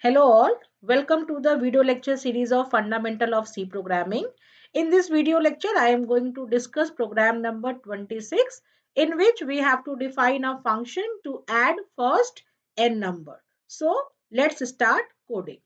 Hello all, welcome to the video lecture series of Fundamental of C Programming. In this video lecture, I am going to discuss program number 26 in which we have to define a function to add first n number. So let's start coding.